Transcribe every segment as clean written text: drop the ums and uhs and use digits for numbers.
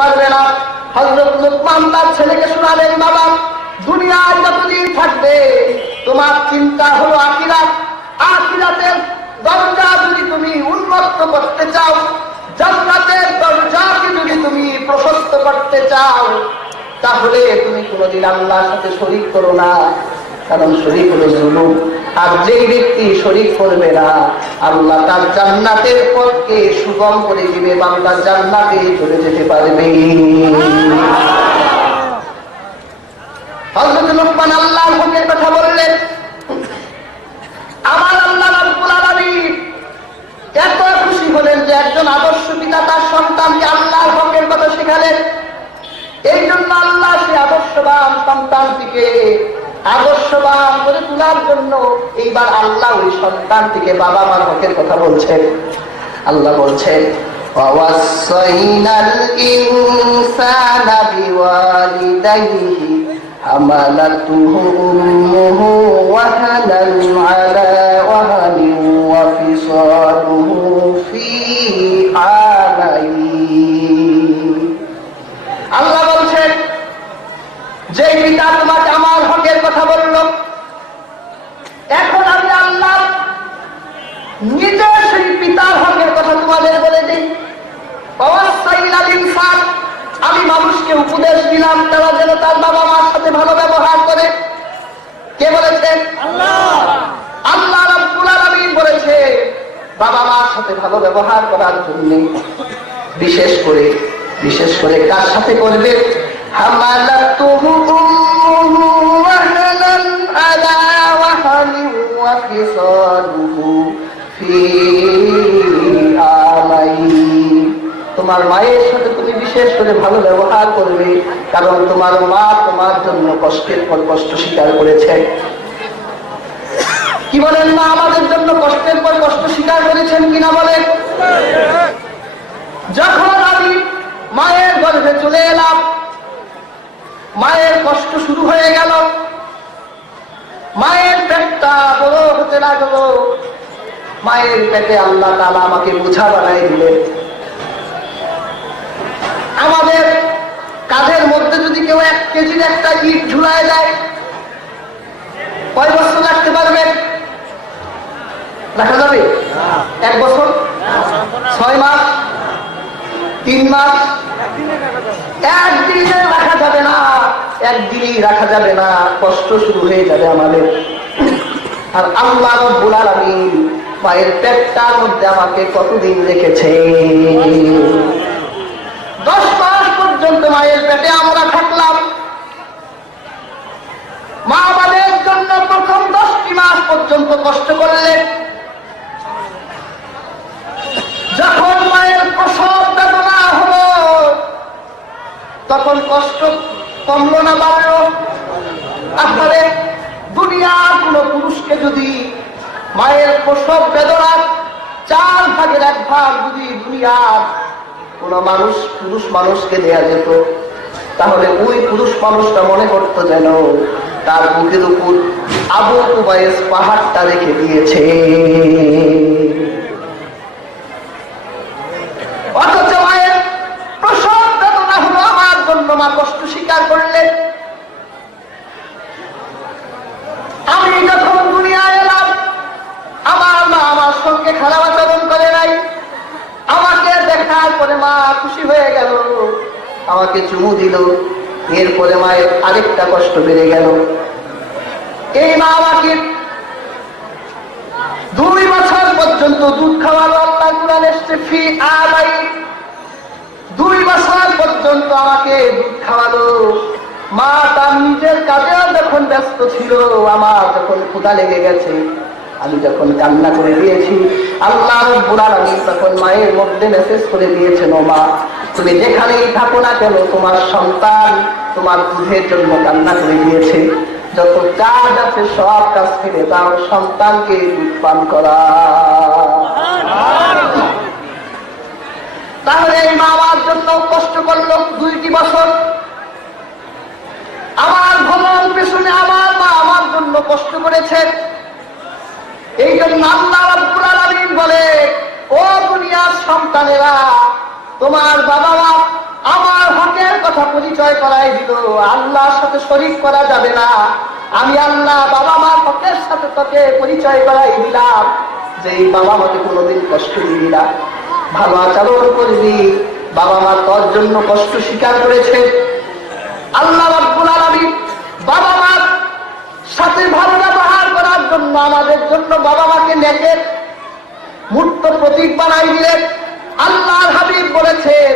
পারবে না। হযরত লুকমান তার ছেলেকে শোনালেন, বাবা, দুনিয়ায় যতদিন থাকবে তোমার চিন্তা হলো আখিরাত। আখিরাতের দরজা যদি তুমি উন্মুক্ত করতে চাও, জান্নাতের দরজাকে যদি তুমি প্রশস্ত করতে চাও, তাহলে তুমি কোনোদিন আল্লাহর সাথে শরীক করো না, কারণ শরীক হলো জুলুম। আর যেই ব্যক্তি শরীক করবে না, আল্লাহ তার জান্নাতের পথকে সুগম করে দিবে, বান্দা জান্নাতে চলে যেতে পারবে। হযরত লুকমান আল্লাহর হকের কথা বললেন। আমার আল্লাহ রাব্বুল আলামিন এত খুশি হলেন যে একজন আদর্শ পিতা তার সন্তানকে আল্লাহর হকের কথা শেখালেন। এই জন্য আল্লাহ সে আদর্শবান সন্তানটিকে আদর্শবান করে তোলার জন্য এইবার আল্লাহ ওই সন্তানটিকে বাবা মার হকের কথা বলছেন। আল্লাহ বলছেন, ওয়াসাইনাল ইনসানা বিওয়ালিদাইহি হামালাতুহু উম্মুহু ওয়াহানান আলা ওয়াহানিন ওয়া ফিসালুহু ফি আমাইন। আল্লাহ বলছেন, যে পিতা তোমাকে আমার হকের কথা বলল, এখন আমি আল্লাহ নিজে সেই পিতার হকের কথা তোমাদের বলে দিই। আমি মানুষকে উপদেশ দিলাম তারা যেন তার বাবা মার সাথে ভালো ব্যবহার করে। কে বলেছেন? আল্লাহ রাব্বুল আলামিন বলেছে বাবা মার সাথে ভালো ব্যবহার করার জন্য। বিশেষ করে কার সাথে করবে? হামালাতুহু উম্মুহু ওয়াহানান আলা ওয়াহানিন ওয়া ফিসালুহু ফি আমাইন। তোমার মায়ের সাথে তুমি বিশেষ করে ভালো ব্যবহার করবে, কারণ তোমার মা তোমার জন্য কষ্টের পর কষ্ট স্বীকার করেছে। কি বলেন? মা আমাদের জন্য কষ্টের পর কষ্ট স্বীকার করেছেন কিনা বলেন? যখন আমি মায়ের গর্ভে চলে এলাম, মায়ের কষ্ট শুরু হয়ে গেল, মায়ের পেটটা বড় হতে লাগলো। মায়ের পেটে আল্লাহ তাআলা আমাকে বোঝা বানাই দিলেন। আমাদের কাঁধের মধ্যে যদি কেউ 1 কেজির একটা ইট ঝুলায় দেয়, কয় বছর রাখতে পারবেন? রাখা যাবে? 1 বছর, 6 মাস, 3 মাস, একদিনে রাখা যাবে না, একদিনই রাখা যাবে না, কষ্ট শুরু হয়ে যাবে আমাদের। আর আল্লাহ রাব্বুল আলামিন মায়ের পেটটার মধ্যে আমাকে কতদিন রেখেছে? 10 মাস পর্যন্ত মায়ের পেটে আমরা থাকলাম। মা আমাদের জন্য প্রথম 10টি মাস পর্যন্ত কষ্ট করলেন। যখন মায়ের প্রসব বেদনা হলো, তখন কষ্ট কমলো না বাড়লো? আপনাদের দুনিয়ার কোন পুরুষকে যদি মায়ের প্রসব বেদনার 4 ভাগের 1 ভাগ যদি দুনিয়ার কোন পুরুষ মানুষকে দেয়া যেত, তাহলে ওই পুরুষ মানুষটা মনে করতো যেন তার বুকের উপর আবু কুবাইস পাহাড়টা রেখে দিয়েছে। অথচ মায়ের প্রসব বেদনা হলো আমার জন্য, মা কষ্ট স্বীকার করলেন। আমি যখন দুনিয়ায় এলাম, আমার মা আমার সঙ্গে খারাপ আচরণ করে নাই। আমাকে দেখার পরে মা খুশি হয়ে গেল, আমাকে চুমু দিল। এরপরে মায়ের আরেকটা কষ্ট বেড়ে গেল। এই মা আমাকে 2 বছর পর্যন্ত দুধ খাওয়ালো। আল্লাহ কুরআন এসেছে ফি আমাই, 2 বছর পর্যন্ত আমাকে দুধ খাওয়ালো। মা তার নিজের কাজেও যখন ব্যস্ত ছিল, আমার যখন ক্ষুধা লেগে গেছে, আমি যখন কান্না করে দিয়েছি, আল্লাহ রাব্বুল আলামিন তখন মায়ের মধ্যে মেসেজ করে দিয়েছেন, ও মা, তুমি যেখানেই থাকো না কেন, তোমার সন্তান তোমার দুধের জন্য কান্না করে দিয়েছে। যত কাজ আছে সব কাজ ছেড়ে দাও, সন্তানকে দুধ পান করা। তাহলে এই মা আমার জন্য কষ্ট করলো 2টি বছর। আমার ভ্রমণ পেছনে আমার মা আমার জন্য কষ্ট করেছেন। এই জন্য আল্লাহ রাব্বুল আলামিন বলে, ও দুনিয়ার সন্তানেরা, তোমার বাবা মা আমার পরিচয় করাই দিল, আল্লাহর সাথে শরীক করা যাবে না। আমি আল্লাহ বাবা মা হকের সাথে তোকে পরিচয় করাই দিলাম যে এই বাবা মাকে কোনোদিন কষ্ট দিবি না, ভালো আচরণ করবি। বাবা মা তোর জন্য কষ্ট স্বীকার করেছে। আল্লাহ রাব্বুল আলামিন বাবা মার সাথে ভালো ব্যবহার করার জন্য আমাদের জন্য বাবা মাকে নেকের মূর্ত প্রতীক বানাই দিলেন। আল্লাহর হাবিব বলেছেন,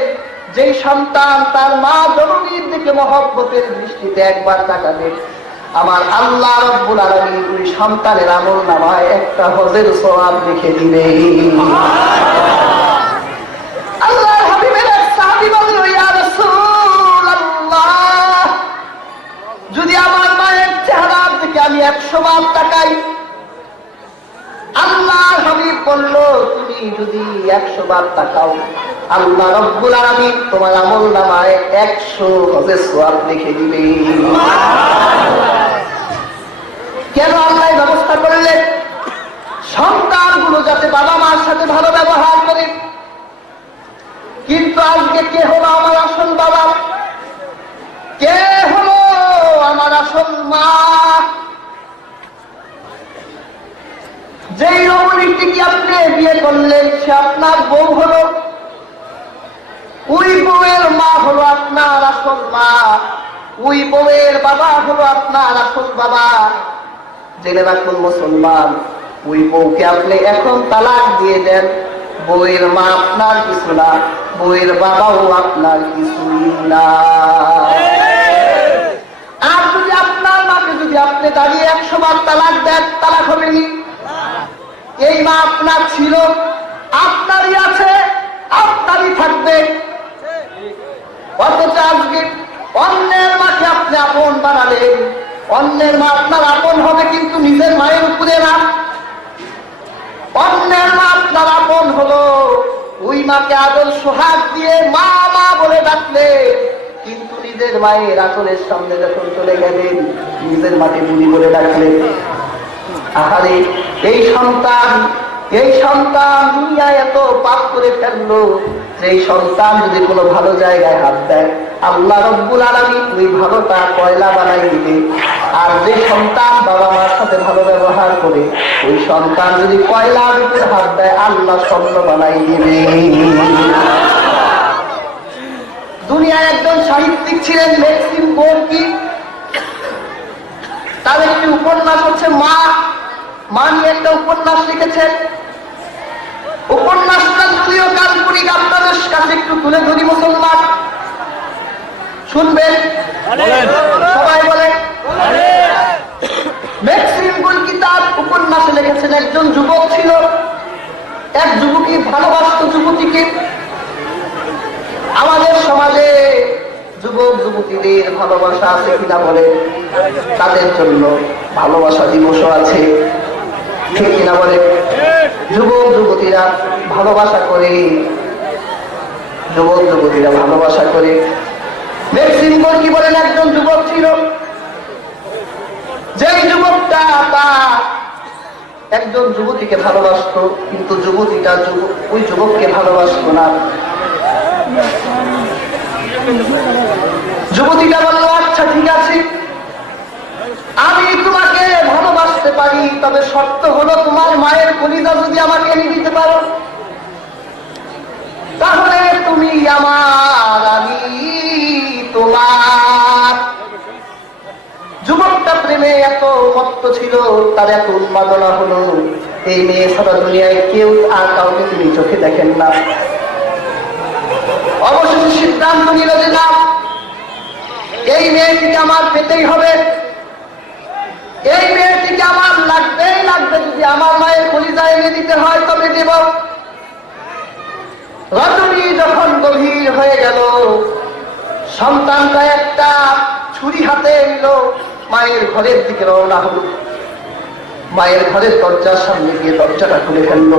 যেই সন্তান তার মা জননীর দিকে মহব্বতের দৃষ্টিতে একবার তাকাবে, আমার আল্লাহ রাব্বুল আলামিন ওই সন্তানের আমলনামায় একটা হজের সওয়াব লিখে দিবে। আল্লাহর হাবিবের এক সাহাবী বলল, ইয়া রাসূলুল্লাহ, যদি আমার মায়ের চেহারার দিকে আমি 100 বার তাকাই। আল্লাহর হাবিব বলল, তুমি যদি 100 বার তাকাও, আল্লাহ রাব্বুল আলামিন তোমার আমলনামায় 100 হজের সওয়াব লিখে দিবে। কেন আল্লাহ ব্যবস্থা করলেন? সন্তানগুলো যাতে বাবা মার সাথে ভালো ব্যবহার করে। কিন্তু আজকে কে হলো আমার আসল বাবা, কে হলো আমার আসল মা? যেই রমণীটিকে আপনি বিয়ে করলেন সে আপনার বউ হলো, ওই বউয়ের মা হলো আপনার আসল মা, ওই বউয়ের বাবা হলো আপনার আসল বাবা। জেনে রাখুন মুসলমান, ওই বউকে আপনি এখন তালাক দিয়ে দেন, বউয়ের মা আপনার কিছু না, বউয়ের বাবাও আপনার কিছুই না। আর যদি আপনার মাকে যদি আপনি দাঁড়িয়ে 100 বার তালাক দেন, তালাক হবে নি? এই মা আপনার ছিল, আপনারই আছে, আপনারই থাকবে। অথচ আজকে অন্যের মাকে আপনি আপন বানালেন, অন্যের মা আপনার আপন হবে কিন্তু নিজের মায়ের উপরে না। অন্যের মা আপনার আপন হলো, ওই মাকে আদর সোহাগ দিয়ে মা মা বলে ডাকলে, কিন্তু নিজের মায়ের আঁচলের সামনে যখন চলে গেলেন নিজের মাকে বুড়ি বলে ডাকলেন। আহারে, এই সন্তান দুনিয়ায় এত পাপ করে ফেললো, সেই সন্তান যদি কোনো ভালো জায়গায় হাত দেয়, আল্লাহ রাব্বুল আলামিন ওই ভালোটা কয়লা বানাই দিবে। আর যে সন্তান বাবা মার সাথে ভালো ব্যবহার করে, ওই সন্তান যদি কয়লার উপর হাত দেয়, আল্লাহ স্বর্ণ বানাই দিবে। দুনিয়ায় একজন সাহিত্যিক ছিলেন ম্যাক্সিম গোর্কি। তার একটি উপন্যাস হচ্ছে মা নিয়ে একটা উপন্যাস লিখেছেন। উপন্যাসটা যদিও কাল্পনিক, আপনাদের কাছে একটু তুলে ধরি মুসলমান, শুনবেন সবাই বলে। ম্যাক্সিম গোর্কি তার উপন্যাসে লিখেছেন, একজন যুবক ছিল, এক যুবকী ভালোবাসত যুবতীকে। আমাদের সমাজে যুবক যুবতীদের ভালোবাসা আছে কিনা বলে, তাদের জন্য ভালোবাসা দিবসও আছে, ঠিক কিনা বলে? যুবক যুবতীরা ভালোবাসা করে, যুবক যুবতীরা ভালোবাসা করে। ম্যাক্সিম গোর্কি বলেন, একজন যুবক ছিল, যেই যুবকটা তার একজন যুবতীকে ভালোবাসত, কিন্তু যুবতীটা ওই যুবককে ভালোবাসত না। যুবতীটা বলল, আচ্ছা ঠিক আছে, আমি তোমাকে ভালোবাসতে পারি, তবে শর্ত হলো তোমার মায়ের কলিজা যদি আমাকে এনে দিতে পারো, তাহলে তুমি আমার, আমি তোমার। যুবকটা প্রেমে এত মত্ত ছিল, তার এত উন্মাদনা হলো, এই মেয়ে সারা দুনিয়ায় কেউ আর কাউকে তিনি চোখে দেখেন না। অবশেষে সিদ্ধান্ত নিল যে না, এই মেয়েটিকে আমার পেতেই হবে, এই মেয়েটিকে আমার লাগবেই লাগবে, যদি আমার মায়ের কলিজা এনে দিতে হয় তবে দেব। রজনী যখন গভীর হয়ে গেল, সন্তানটা একটা ছুরি হাতে নিল, মায়ের ঘরের দিকে রওনা হলো। মায়ের ঘরের দরজার সামনে গিয়ে দরজাটা খুলে ফেলল।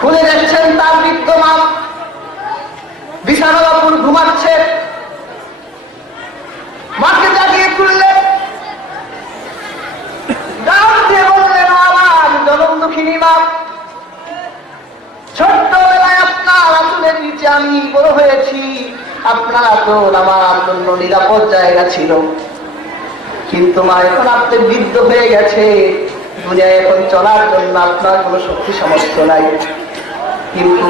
খুলে দেখছেন তার বৃদ্ধ মা বিছানার উপর ঘুমাচ্ছে। মাকে জাগিয়ে তুললেন, ডাক দিয়ে বললেন, আমার জনম দুঃখিনী মা, ছোট্টবেলায় আপনার আঁচলের নিচে আমি বড় হয়েছি, আপনারা তো আমার জন্য নিরাপদ জায়গা ছিল, কিন্তু মা এখন আপনি বৃদ্ধ হয়ে গেছে, দুনিয়ায় এখন চলার জন্য আপনার কোনো শক্তি সামর্থ্য নাই। কিন্তু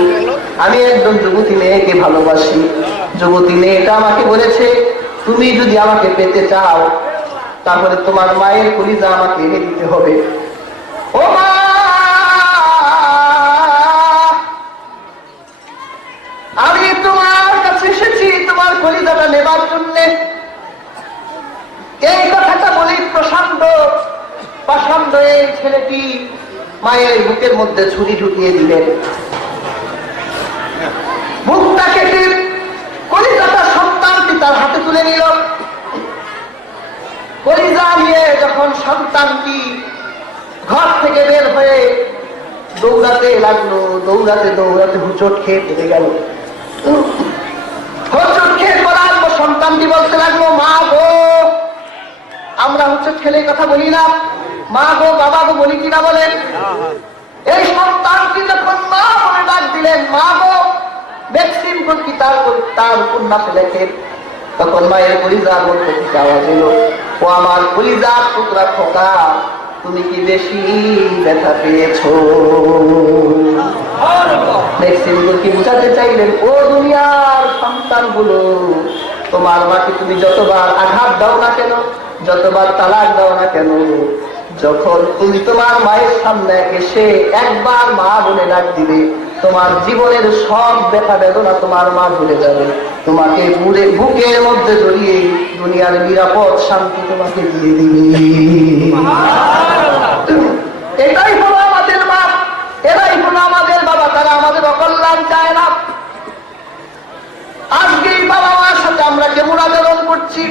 আমি একজন যুবতী মেয়েকে ভালোবাসি। যুবতী মেয়েটা আমাকে বলেছে, তুমি যদি আমাকে পেতে চাও তাহলে তোমার মায়ের কলিজা আমাকে এনে দিতে হবে। ও মা, আমি তোমার কাছে এসেছি তোমার কলিজাটা নেবার জন্য। এই কথাটা বলি প্রশান্ত এই ছেলেটি মায়ের বুকের মধ্যে ছুরি ঢুকিয়ে দিলেন। বুকটা কেটে কলিজাটা সন্তানটি তার হাতে তুলে নিল। কলিজা নিয়ে যখন সন্তানটি ঘর থেকে বের হয়ে দৌড়াতে লাগলো, দৌড়াতে দৌড়াতে হুচট খেয়ে পড়ে গেল। হুচট খেয়ে পড়ার পর সন্তানটি বলতে লাগলো, মা গো, আমরা হুচট খেলে কথা বলি না, মা গো বাবা গো বলি কিনা বলেন। এই সন্তানটি যখন মা বলে ডাক দিলেন, মা গো ভ্যাকসিন করছি তার উপন্যাসে লেখেন, তখন মায়ের কলিজার মধ্যে থেকে আওয়াজ এলো, ও আমার কলিজার টুকরা খোকা, তুমি কি বেশি ব্যথা পেয়েছো? ভ্যাকসিন করছি বুঝাতে চাইলেন, ও দুনিয়ার সন্তানগুলো, তোমার মাকে তুমি যতবার আঘাত দাও না কেন, যতবার তালাক দাও না কেন, যখন তুমি তোমার মায়ের সামনে এসে একবার মা বলে ডাক দিবে, তোমার জীবনের সব ব্যথা বেদনা তোমার মা ভুলে যাবে, তোমাকে বুকের মধ্যে জড়িয়ে দুনিয়ার নিরাপদ শান্তি তোমাকে দিয়ে দিবে। এটাই হলো আমাদের মা, এরাই হলো আমাদের বাবা, তারা আমাদের অকল্যাণ চায় না। আজকে বাবা মার সাথে আমরা কেমন আচরণ করছি?